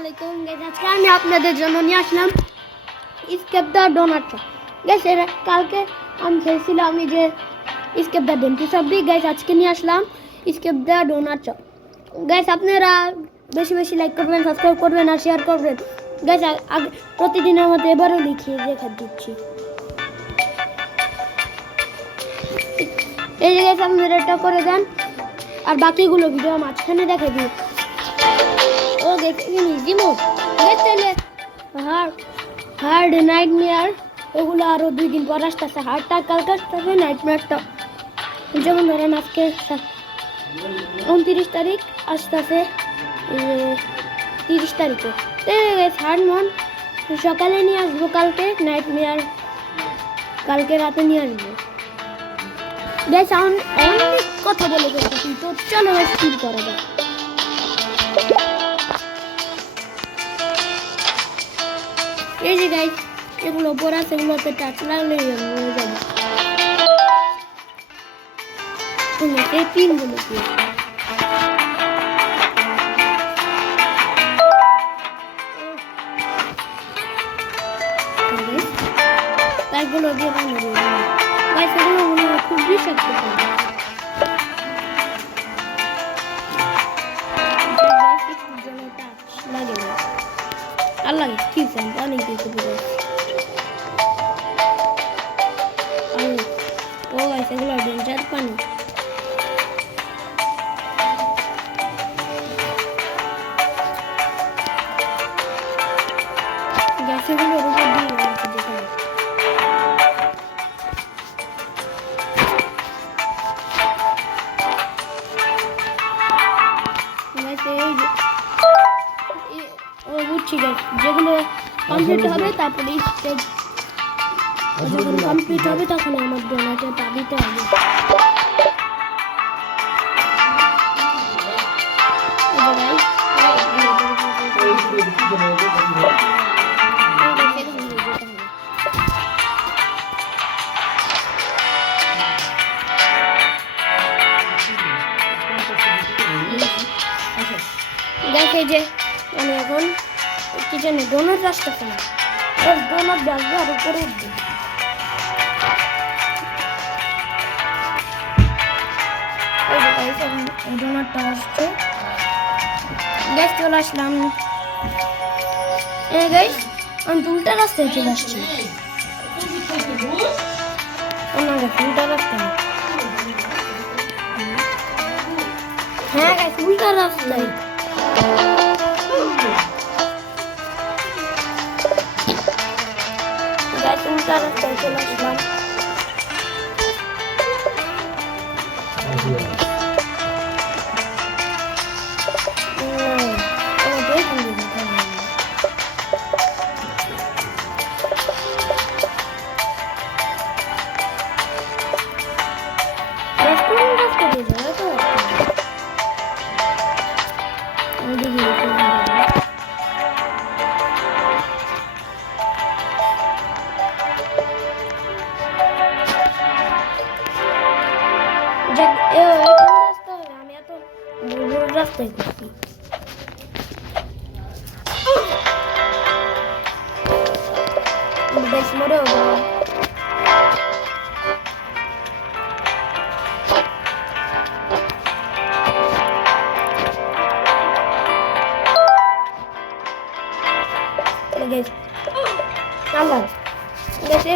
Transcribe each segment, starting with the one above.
আলাইকুম গাইস, আজকে আমি আপনাদের জন্য নিয়ে আসলাম escape the donut chalk. Guys এর কালকে আমি খেয়েছিলাম আমি যে স্কেপ দ্য ডেন্টি সবজি। গাইস আজকে নিয়ে আসলাম escape the donut chalk. Guys আপনারা বেশি বেশি লাইক করবেন, সাবস্ক্রাইব করবেন আর শেয়ার করবেন। গাইস প্রতিদিনের মতো এবারও লিখিয়ে রেখে দিচ্ছি। এই যে গাইস আপনারা এটা করে দেন আর বাকিগুলো ভিডিও মাঝখানে দেখে দিই। ও দেখেন ইজি মোড গাইস, তাহলে হার্ড নাইটমেয়ার ওগুলো আরও 2 দিন পর আসতেছে। হার্ডটা কালকে আসতেছে, নাইটমেয়ারটা যেমন ধরেন আজকে 29 তারিখ আসতেছে 30 তারিখে। তো হার্ড মন সকালে নিয়ে আসবো, কালকে নাইটমেয়ার কালকে রাতে নিয়ে আসবো। গাইস অনেক কথা বলে ফেলতেছি, তো চলো গাইস শুরু করা যাক। এই যে গাইস এগুলো পড়া সেগুলোতে টাচ লাগলে হয়ে যাবে। এই পিনগুলো দিয়ে তাইগুলো দিয়ে বানাবো গাইস, এগুলো মনে হয় খুব বিষাক্ত লাগে না। আল্লাহ কি চান অনেক কিছু বলে ও গাইস এগুলো ডেঞ্জার পানি। গ্যাসেগুলো উপর দিয়ে দেখে বুঝছি গাইস, যেগুলো কমপ্লিট হবে তারপরে যখন কমপ্লিট হবে তখন আমার ডোনাটে পা দিতে হবে। দেখে যে আমি এখন কি জানি ডোনাট আসতেছে না, ডোনাট আসবে আর উপরে উঠবে। ডোনাটটা আসছে, গ্যাস চলে আসলাম। গাইস আমি উল্টা রাস্তায় চলে আসছি, উল্টা রাস্তায়। হ্যাঁ গাইস উল্টা রাস্তায়। উল্টা রাস্তায় চলে আসলাম। আমি এত রাস্তায় করছি। বেশ মরেও আল্লাহ গেছে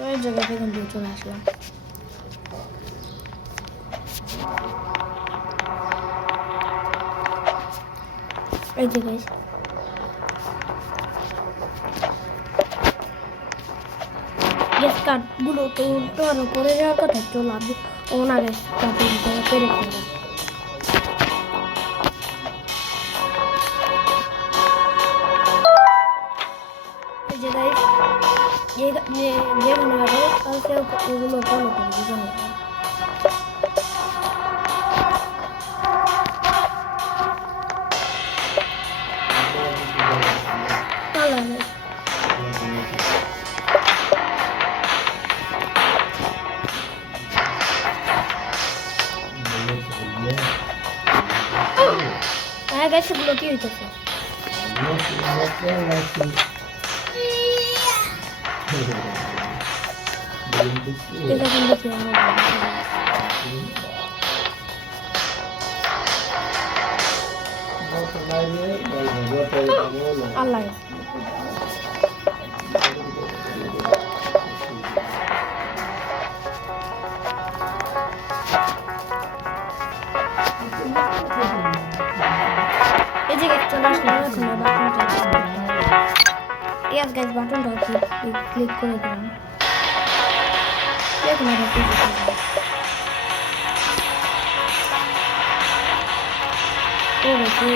ওই জায়গা থেকে চলে আসলাম। এই যে গাইস গ্যাস কাঠগুলো তো উল্টো আর উপরে যাওয়ার কথা, চলো আমি ওনা গ্যাস কাঠের ভিতরে পেরে ফেললাম। যেখানে হবে কালকে ওগুলো ফলো করে দিতে হবে। হ্যাঁ গাইস এগুলো কি হইতেছে? আল্লাহ এই যে চলে আসলে বাটনটা ইয়াস গাইস বাটনটা ক্লিক করে দিলাম। দেখুন এটা কি ও গেছে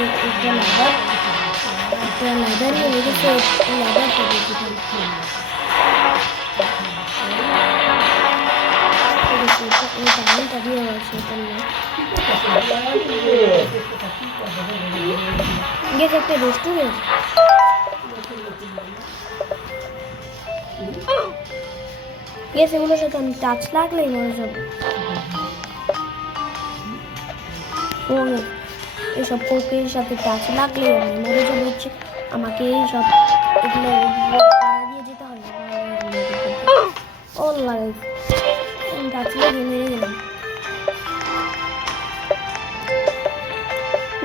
এটা লাইব্রেরি হয়ে গেছে লাইব্রেরি করে দিতে গেছে একটা রেস্টুরেন্ট গেছে এগুলোর সাথে আমি টাচ লাগলেই মরে যাবো। এইসব কোকের সাথে টাচ লাগলে আমি মরে যাবো। হচ্ছে আমাকে এইসব এগুলো পাড়া দিয়ে যেতে হবে। অনলাইন টাচ লাগিয়ে মেরে গেলাম।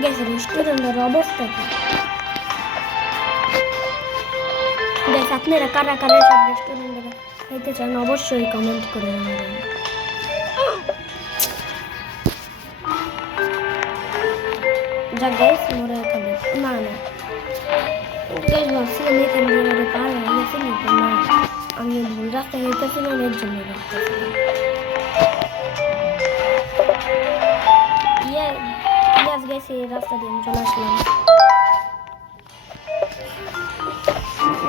গেছে রেস্টুরেন্টের অবস্থা কি গেছে? আপনারা কারা কারা সব রেস্টুরেন্টে খাইতে চান অবশ্যই কমেন্ট করে জানাবেন। যা গাইস মোরা এখানে না গাইস ভাবছিলাম এখানে যেভাবে পার হয়ে গেছে না আমি ভুল রাস্তায় গেছিলাম এর জন্য ইয়াস গেছে এই রাস্তা দিয়ে আমি চলে আসলাম।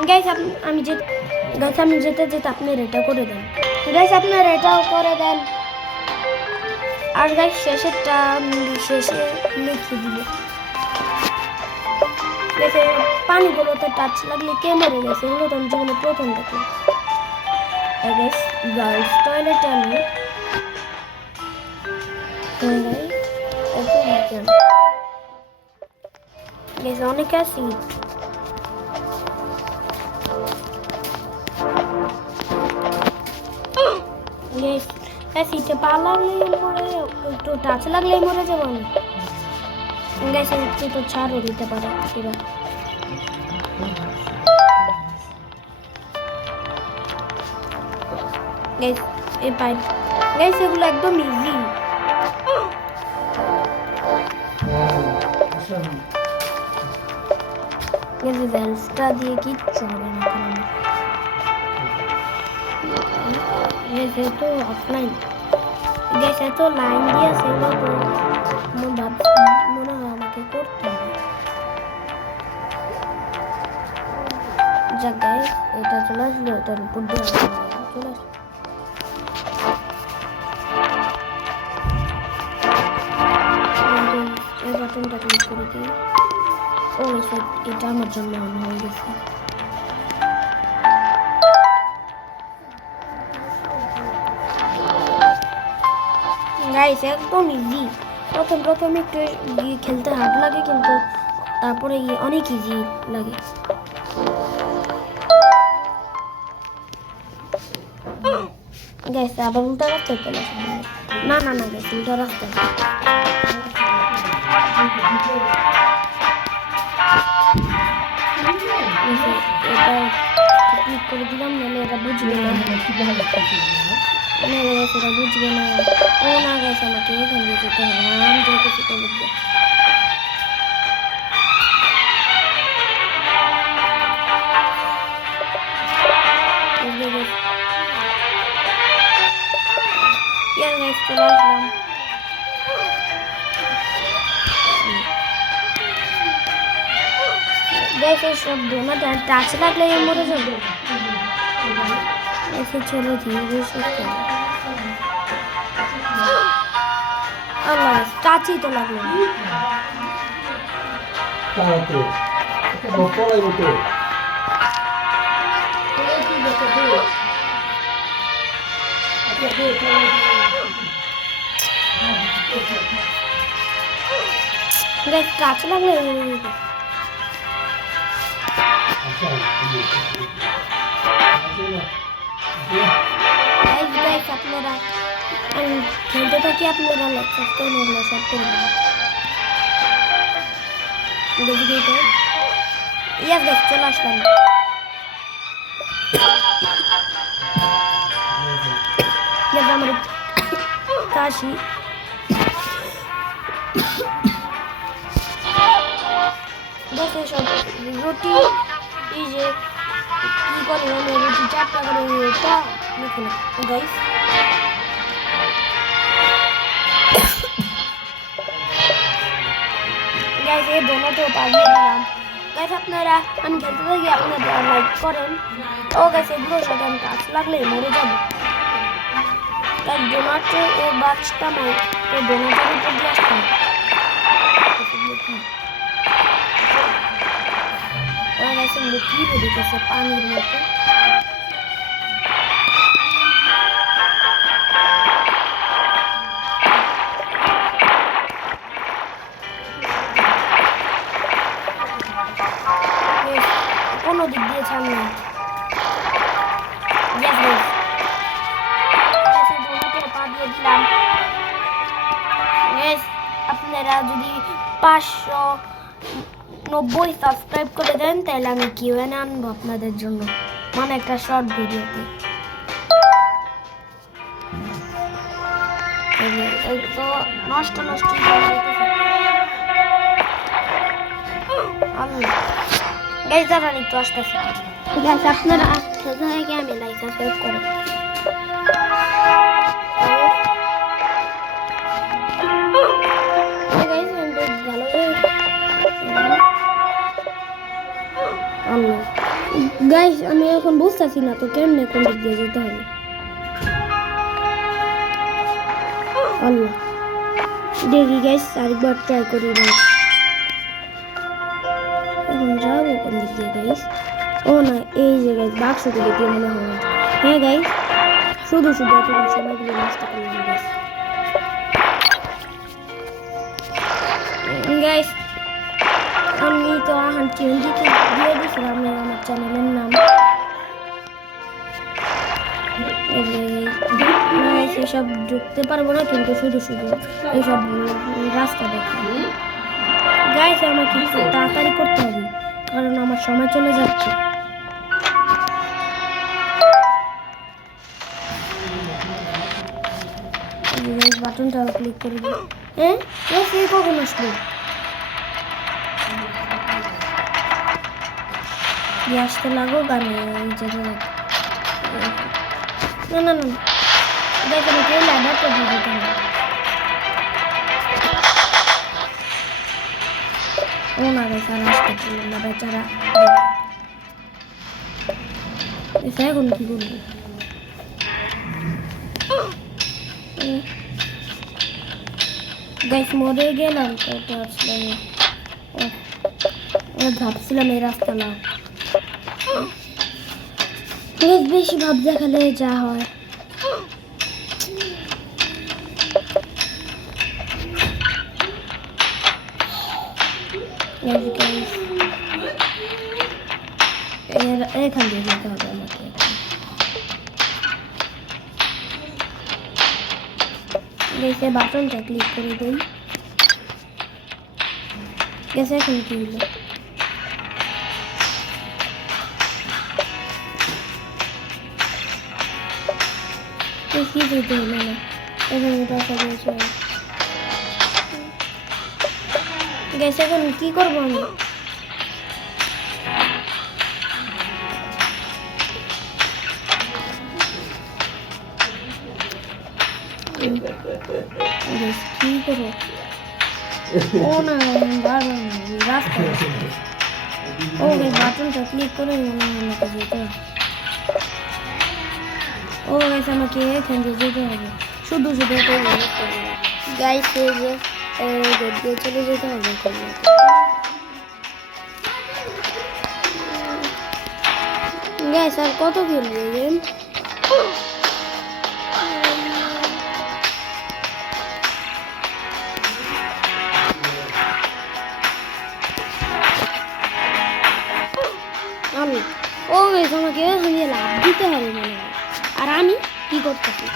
গাইস আমি যেতে যেতে আপনার এটা করে দেন। গাইস আপনার এটাও করে দেন। আর গাইস শেষে লিখে দিব। দেখে পানিগুলোতে টাচ লাগলে কে মরে গেছে এগুলো তো আমি জীবনে প্রথম দেখলাম। গাইস গার্লস টয়লেট আমি গাইস অনেক আছে সিটে পা লাগলে মরে একটু টাচ লাগলেই মরে যাবো আমি। গাইস একটু তো ছাড়ও দিতে পারে এরা। গাইস এই পাইপ গাইস এগুলো একদম ইজি। গাইস ভেলসটা দিয়ে কিচ্ছু হবে না কারণ যেহেতু অফলাইন গ্যাস এত লাইন দিয়ে সেগুলো তো মনে হয় আমাকে করতে হবে। যাক গাইস এটা চলে আসলো এটার উপর দিয়ে চলে আসলো। এই বাটনটা ক্লিক করে দিই। ও এটা আমার জন্য অন হয়ে গেছে। গাইস একদম ইজি। প্রথম একটু খেলতে হার্ড লাগে কিন্তু তারপরে অনেক ইজি লাগে। গাইস আবার উল্টা রাস্তায় চলে আসে। না গাইস উল্টা রাস্তায় এটা ক্লিক করে দিলাম নাহলে এটা বুঝবে না। সেটা বুঝবে না। ও না গেছে আমাকে এখান দিয়ে যেতে হবে। আমি যেতে সেটা লিখবে চলে আসলাম। দেখে সব না টাচ লাগলে মরে যাবে। ऐसे चलो धीरे से अल्लाह चाची तो लग रही তাড়াতাড়ি একটা বক্তব্য লাগবে তো गाइस काच लग रही है गाइस আপনারা খেলতে থাকি আপনারা লাইক সাবস্ক্রাইব করলে সব করে দেবেন দেখি ইয়াস গাইস চলে আসলাম ये हमारे काशी जैसे सब रोटी ये की करे हमें रोटी चाटा करे तो लिखो गाइस गाइस ये दोनों तो पानी दिलाम गाइस আপনারা আমি খেলতে থাকি আপনারা লাইক করেন ও গাইস এগুলোর সাথে আমি কাজ লাগলে মরে যাব गाइस डोनाटे ए बॉक्सটা मैं तो डोनाटेর উপর দিয়ে আসতাম और ऐसे मिट्टी भी दिखे पानी में কোনো দিক দিয়ে সামনে यस गाइस ऐसे डोनाटे पा দিয়ে দিলাম यस আপনারা যদি 590 সাবস্ক্রাইব করে দেন তাহলে আমি কিউএন আনবো আপনাদের জন্য মানে একটা শর্ট ভিডিওতে এই তো নষ্ট হয়ে যাচ্ছে গাইস দাঁড়ান একটু আসতেছি গাইস আপনারা খেলতে থেকে আমি লাইক সাবস্ক্রাইব করুন গাইস আমি এখন বুঝতেছি না তো কেমনে কোন দিক দিয়ে যেতে হবে আল্লাহ দেখি গাইস আরেকবার ট্রাই করি এখন যাবো কোন দিক দিয়ে গাইস ও না এই যে গাইস বাক্সটা দেখে মনে হয় হ্যাঁ গাইস শুধু এত সময়গুলো নষ্ট করলাম গাইস আমি তো চেঞ্জ দিয়ে দিয়েছিলাম আমার চ্যানেলের নাম এসব ঢুকতে পারবো না কিন্তু শুধু এইসব রাস্তা দেখি গাইস আমাকে একটু তাড়াতাড়ি করতে হবে কারণ আমার সময় চলে যাচ্ছে বাটনটা ক্লিক করে দিই হ্যাঁ কখন আসলো আসতে লাগো গানে না দেখো না কেউ ল্যাডার তো দিয়ে দিতে হবে ও না বেচারা আসতে পারল না বেচারা এখন কি করবো গাইস মরে গেলাম তো ভাবছিলাম এই রাস্তা না বেশি ভাব দেখালে যা হয় এখান দিয়ে যেতে হবে আমাকে গেছে বাটনটা ক্লিক করে দিই গেছে এখন কি হলো কি দিতে হলো না এখন এটা সবাই গেছে এখন কি করবো আমি কি করবো ও না রাস্তা ও বাটনটা ক্লিক করে মনে হয় যেতে ও গাইস আমাকে এখান দিয়ে যেতে হবে শুধু শুধু গাইস এই যে গেট দিয়ে চলে যেতে হবে গাইস আর কত খেলবে গেম আমি ও গাইস আমাকে এখানে লাভ দিতে হবে মনে হয় আর আমি কি করতেছি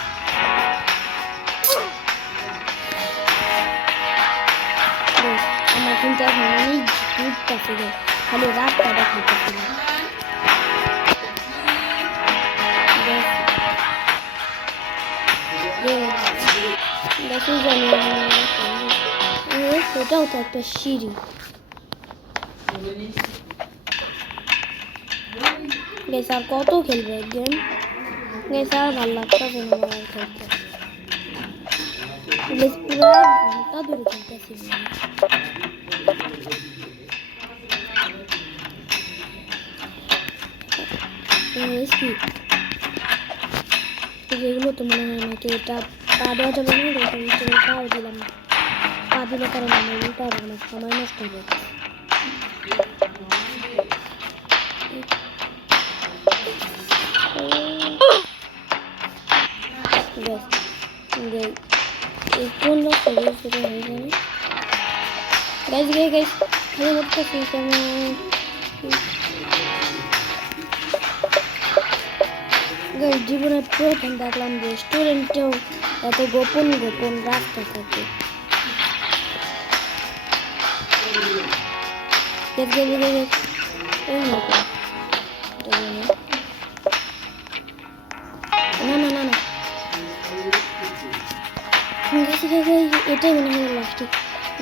আমার কিন্তু এখন অনেক ঘুরতেছে খালি রাস্তা দেখাইতেছি দেখি জানি সেটাও তো একটা সিঁড়ি গেছে আর কত খেলবে গেম গেছে আর ভালো লাগতেছে না আমার আর খেলতে বেশ পুরো ঘন্টা ধরে খেলতেছি যেগুলো তো মনে হয় নাকি এটা পা দেওয়া যাবে না পাও দিলাম না পা দিলে কারণ আমার উল্টা হবে আমার সময় নষ্ট হয়ে যাচ্ছে কোন রাস্তা সেটা হয়ে যাবে গাইজ গাইজ খালি করতেছি কেমন জীবনে প্রথম দেখলাম রেস্টুরেন্টেও এত গোপন গোপন রাস্তা থাকে না না না না এটাই মনে হয় লাস্টে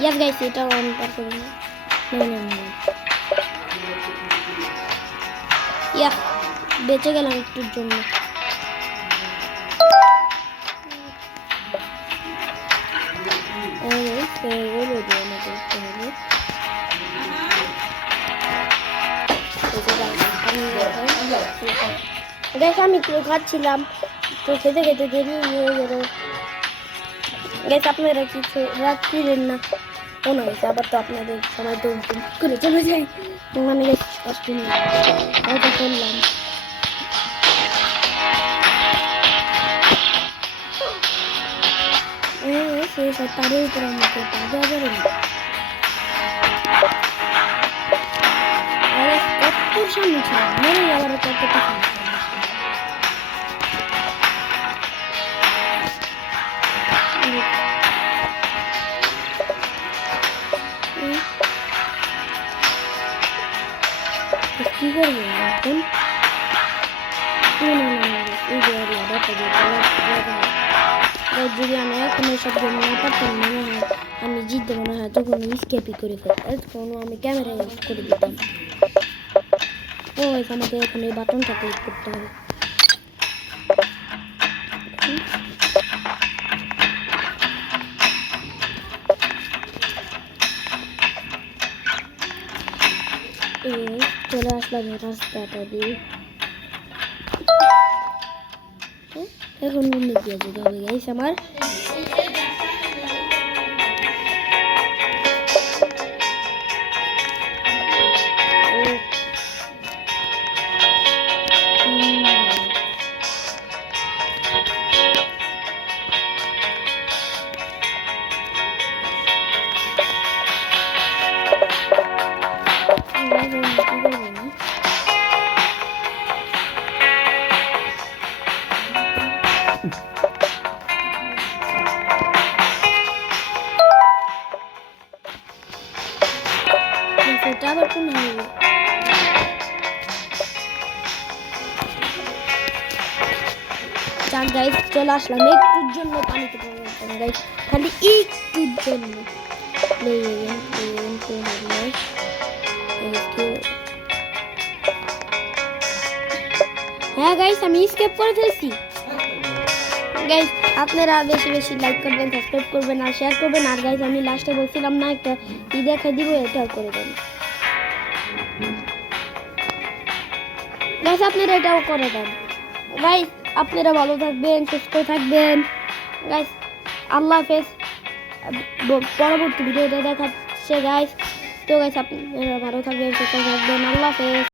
ইয়াস গাইস এটাও আমি পার করবো না না না না ইয়া বেঁচে গেলাম একটুর জন্য দেখ আমি তো খাচ্ছিলাম তো খেতে খেতে দেরি হয়ে গেল গেছে আপনারা কিছু রাত্রিরেন না মনে হয়েছে আবার তো আপনাদের সময় তো করে চলে যায় মানে কষ্ট নেই হয়তো করলাম সেই সব তারের উপর আমাকে পা দেওয়া যাবে না কত সামনে ছিল মনে আবার কতটা সামনে কি করবো এখন যদি আমি এখন এসব গেম না পারতাম মনে হয় আমি জিততে মনে হয় তখন স্কেপই করে ফেলতাম তখন আমি ক্যামেরা ইউজ করে দিতাম ও আমাকে এখন এই বাটনটা ক্লিক করতে হবে চলে আসলাম রাস্তাটা দিয়ে এখন মন্দির দিয়ে যেতে হবে গাইস আমার সেটা আবার কোন হবে গাইস চলে আসলাম একটুর জন্য পানিতে পড়লাম গাইস খালি একটুর জন্য হ্যাঁ গাইস আমি স্কেপ করে ফেলছি গাইস আপনারা বেশি বেশি লাইক করবেন সাবস্ক্রাইব করবেন আর শেয়ার করবেন আর গাইস আমি লাস্টে বলছিলাম না একটা দেখাই দিব এটাও করে দেন গাইস আপনারা এটাও করে দেন গাইস আপনারা ভালো থাকবেন, সুস্থ থাকবেন গাইস। আল্লাহ হাফেজ। পরবর্তী ভিডিওতে দেখাচ্ছে গাইস। তো গাইস আপনারা ভালো থাকবেন, সুস্থ থাকবেন। আল্লাহ হাফেজ।